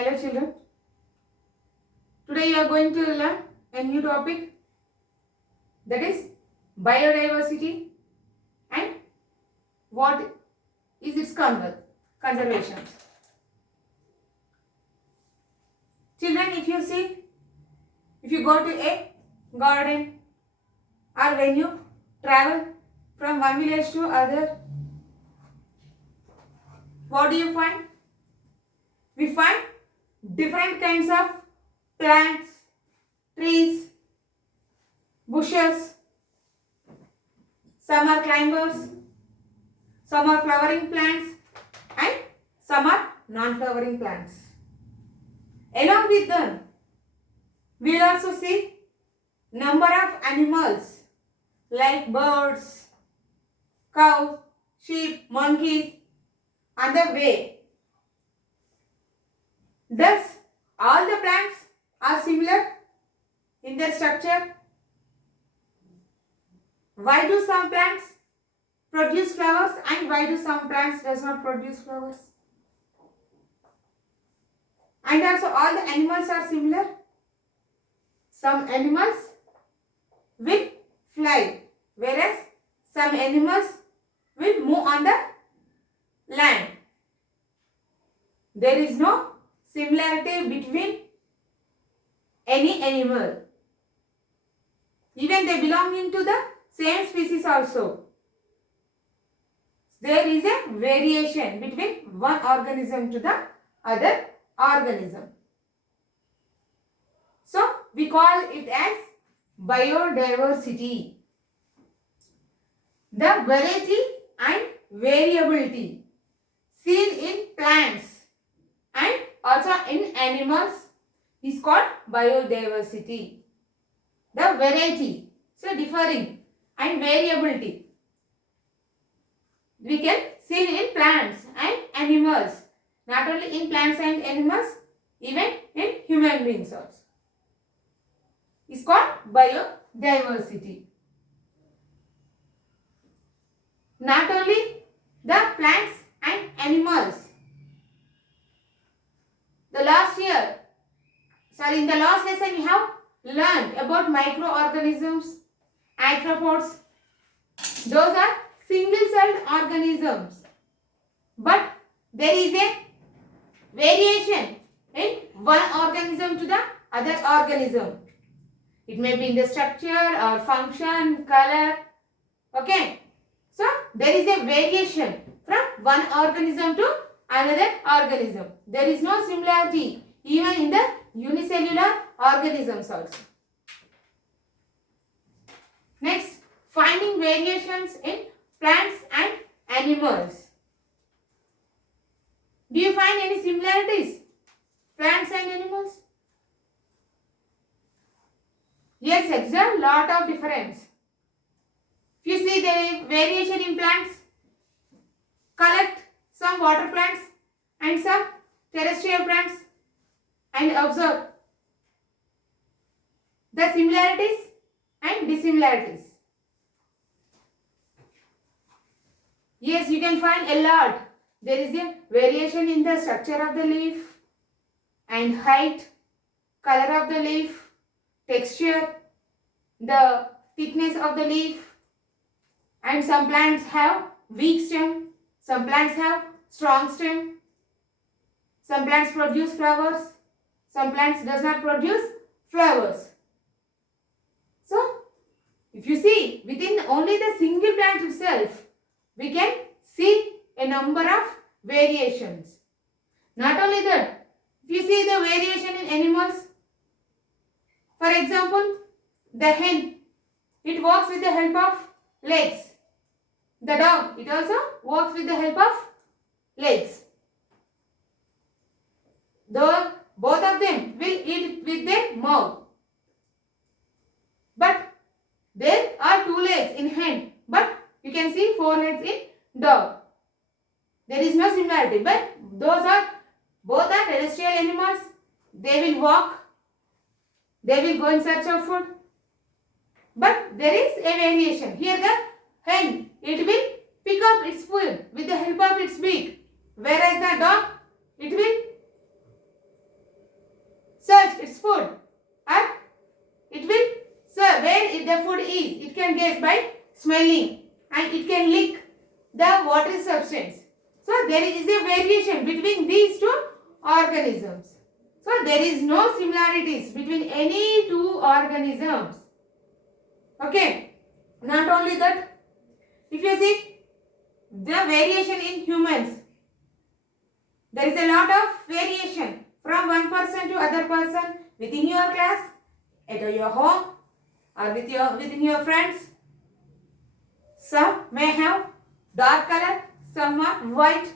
Hello children. Today you are going to learn a new topic, that is biodiversity and what is its conservation. Children, if you go to a garden or when you travel from one village to other, what do you find? We find different kinds of plants, trees, bushes. Some are climbers, some are flowering plants and some are non-flowering plants. Along with them, we will also see number of animals like birds, cows, sheep, monkeys on the way. Thus, all the plants are similar in their structure. Why do some plants produce flowers and why do some plants does not produce flowers? And also all the animals are similar. Some animals will fly, whereas some animals will move on the land. There is no similarity between any animal. Even they belonging to the same species also. There is a variation between one organism to the other organism. So, we call it as biodiversity. The variety and variability seen in plants and also in animals is called biodiversity. The variety, so differing, and variability we can see in plants and animals. Not only in plants and animals, even in human beings also. It's called biodiversity. Not only the plants and animals. In the last lesson we have learned about microorganisms, arthropods. Those are single-celled organisms. But there is a variation in one organism to the other organism. It may be in the structure or function, color. Okay. So, there is a variation from one organism to another organism. There is no similarity even in the unicellular organisms also. Next, finding variations in plants and animals. Do you find any similarities? Plants and animals? Yes, there is a lot of difference. If you see the variation in plants, collect some water plants and some terrestrial plants and observe the similarities and dissimilarities. Yes, you can find a lot. There is a variation in the structure of the leaf and height, color of the leaf, texture, the thickness of the leaf, and some plants have weak stem, some plants have strong stem, some plants produce flowers, some plants does not produce flowers. So, if you see within only the single plant itself, we can see a number of variations. Not only that, if you see the variation in animals, for example, the hen, it walks with the help of legs. The dog, it also walks with the help of legs. Though both of them will eat with their mouth. But there are 2 legs in hen, but you can see 4 legs in dog. There is no similarity, but both are terrestrial animals. They will walk, they will go in search of food. But there is a variation. Here the hen, it will pick up its food with the help of its beak. Whereas the dog, it will the food is. It can guess by smelling and it can lick the water substance. So there is a variation between these two organisms. So there is no similarities between any two organisms. Okay. Not only that, if you see the variation in humans, there is a lot of variation from one person to other person within your class, at your home, or within your friends. Some may have dark color, some are white,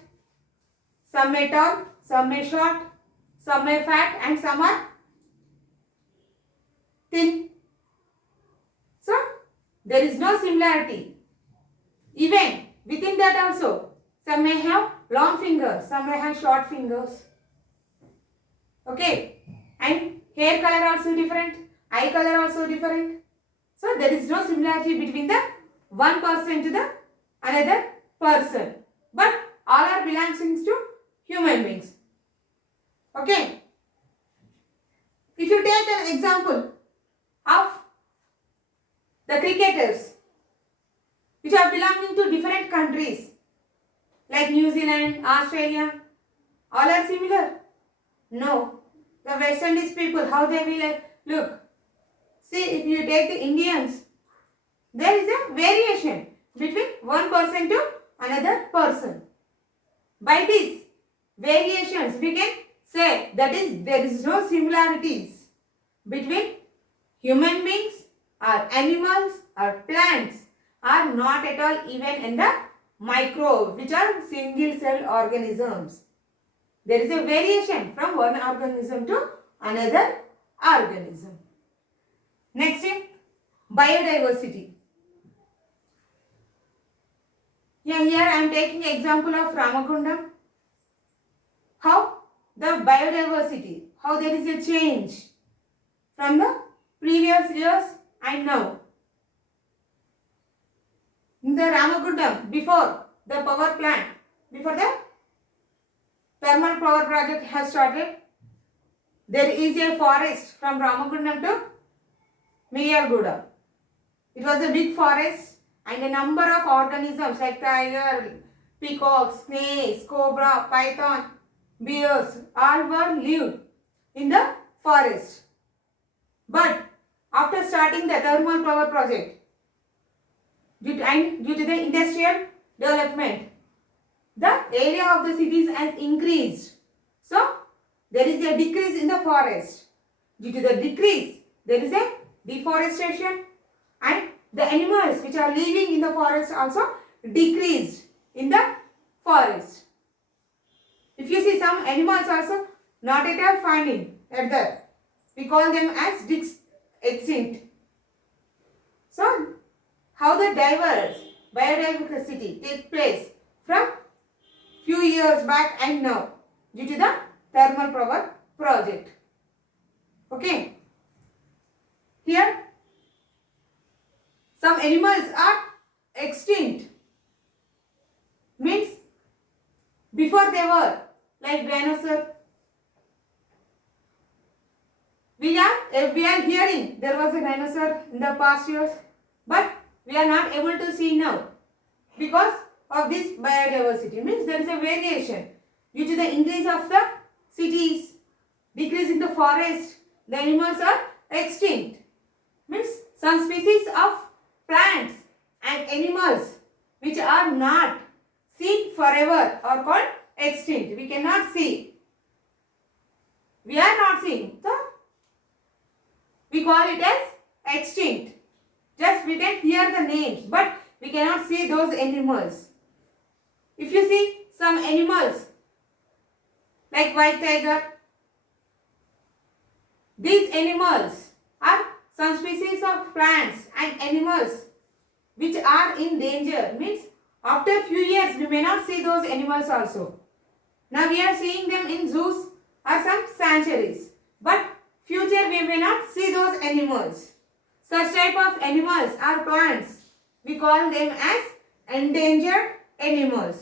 some may tall, some may short, some may fat, and some are thin. So there is no similarity. Even within that also, some may have long fingers, some may have short fingers. Okay, and hair color also different, eye color also different. So there is no similarity between the one person to the another person. But all are belonging to human beings. Okay. If you take an example of the cricketers which are belonging to different countries like New Zealand, Australia, all are similar. No. The West Indies people, how they will look. See, if you take the Indians, there is a variation between one person to another person. By these variations, we can say that there is no similarities between human beings or animals or plants, are not at all even in the microbes, which are single cell organisms. There is a variation from one organism to another organism. Next is biodiversity. Yeah, here I am taking example of Ramakundam. How the biodiversity, how there is a change from the previous years and now. In the Ramakundam, before the power plant, before the thermal power project has started, there is a forest from Ramakundam to Miyalguda. It was a big forest and a number of organisms like tiger, peacocks, snakes, cobra, python, bears, all were lived in the forest. But after starting the thermal power project, due to the industrial development, the area of the cities has increased. So, there is a decrease in the forest. Due to the decrease, there is a deforestation and the animals which are living in the forest also decreased in the forest. If you see some animals also not at all finding at that, we call them as extinct. So, how the diverse biodiversity takes place from few years back and now due to the thermal power project. Okay. Here some animals are extinct. Means before they were like dinosaur. We are hearing there was a dinosaur in the past years, but we are not able to see now because of this biodiversity. Means there is a variation due to the increase of the cities, decrease in the forest, the animals are extinct. Means some species of plants and animals which are not seen forever are called extinct. We cannot see. We are not seeing. So we call it as extinct. Just we can hear the names, but we cannot see those animals. If you see some animals like white tiger, these animals are some species of plants and animals which are in danger. Means after few years we may not see those animals also. Now we are seeing them in zoos or some sanctuaries, but future we may not see those animals. Such type of animals or plants, we call them as endangered animals.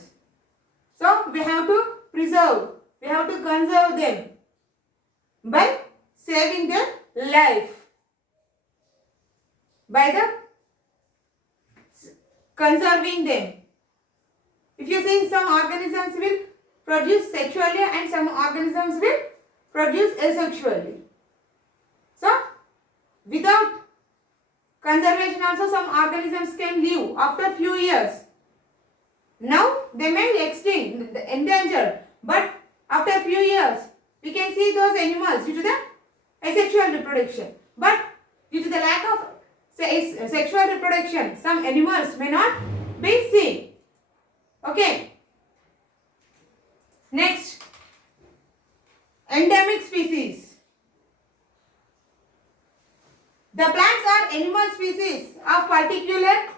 So we have to preserve, we have to conserve them by saving their life. by the conserving them. If you see, some organisms will produce sexually and some organisms will produce asexually. So, without conservation also some organisms can live after few years. Now they may extinct, endangered, but after few years we can see those animals due to the asexual reproduction. But due to the lack of sexual reproduction, some animals may not be seen. Okay. Next, endemic species. The plants are animal species of particular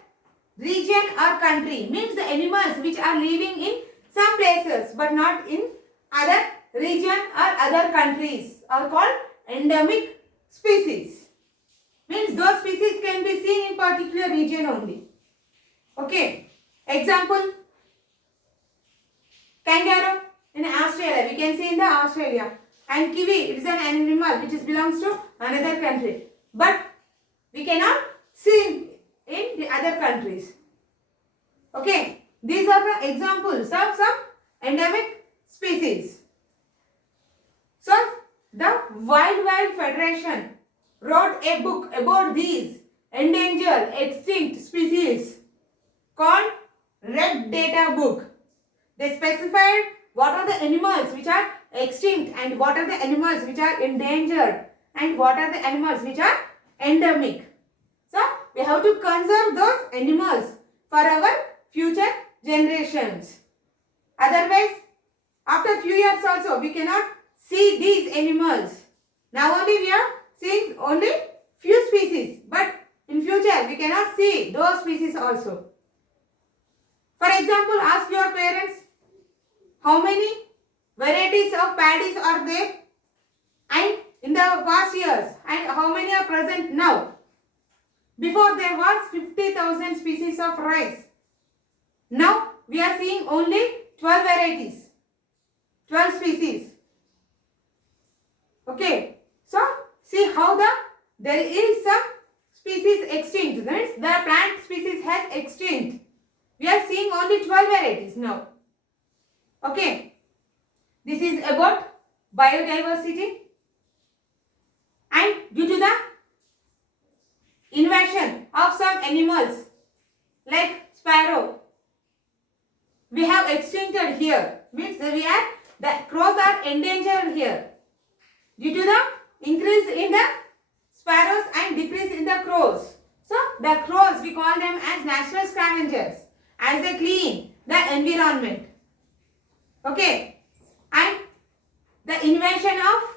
region or country. Means the animals which are living in some places but not in other region or other countries are called endemic species. Means those species can be seen in particular region only. Okay. Example, kangaroo in Australia. We can see in the Australia. And kiwi, it is an animal which belongs to another country. But we cannot see in the other countries. Okay. These are the examples of some endemic species. So, the Wild Federation wrote a book about these endangered, extinct species called Red Data Book. They specified what are the animals which are extinct and what are the animals which are endangered and what are the animals which are endemic. So, we have to conserve those animals for our future generations. Otherwise, after few years also, we cannot see these animals. Now only we are seeing only few species, but in future we cannot see those species also. For example, ask your parents how many varieties of paddies are there and in the past years and how many are present now. Before there was 50,000 species of rice. Now we are seeing only 12 varieties, 12 species. Okay, so see how there is some species extinct. That means the plant species has extinct. We are seeing only 12 varieties now. Okay, this is about biodiversity. And due to the invasion of some animals like sparrow, we have extincted here. Means the crows are endangered here. Due to the increase in the sparrows and decrease in the crows. So, the crows, we call them as natural scavengers as they clean the environment. Okay. And the invasion of